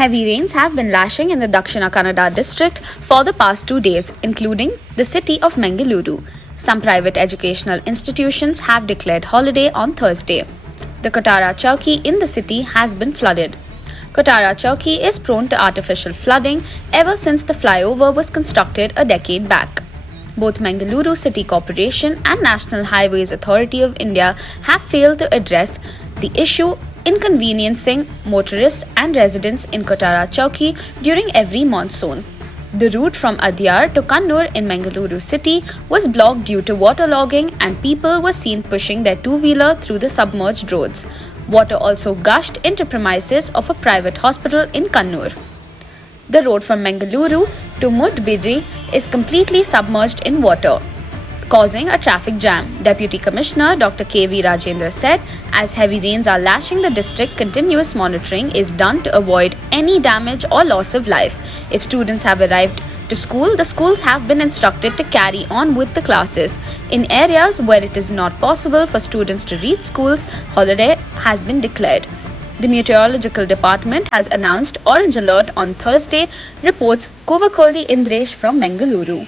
Heavy rains have been lashing in the Dakshina Kannada district for the past 2 days, including the city of Mangaluru. Some private educational institutions have declared holiday on Thursday. The Katara Chowki in the city has been flooded. Katara Chowki is prone to artificial flooding ever since the flyover was constructed a decade back. Both Mangaluru City Corporation and National Highways Authority of India have failed to address the issue, inconveniencing motorists and residents in Katara Chowki during every monsoon. The route from Adyar to Kannur in Mangaluru city was blocked due to waterlogging, and people were seen pushing their two-wheeler through the submerged roads. Water also gushed into premises of a private hospital in Kannur. The road from Mangaluru to Mudbidri is completely submerged in water, causing a traffic jam, Deputy Commissioner Dr. K.V. Rajendra said. As heavy rains are lashing the district, continuous monitoring is done to avoid any damage or loss of life. If students have arrived to school, the schools have been instructed to carry on with the classes. In areas where it is not possible for students to reach schools, holiday has been declared. The Meteorological Department has announced orange alert on Thursday, reports Kovakoli Indresh from Mangaluru.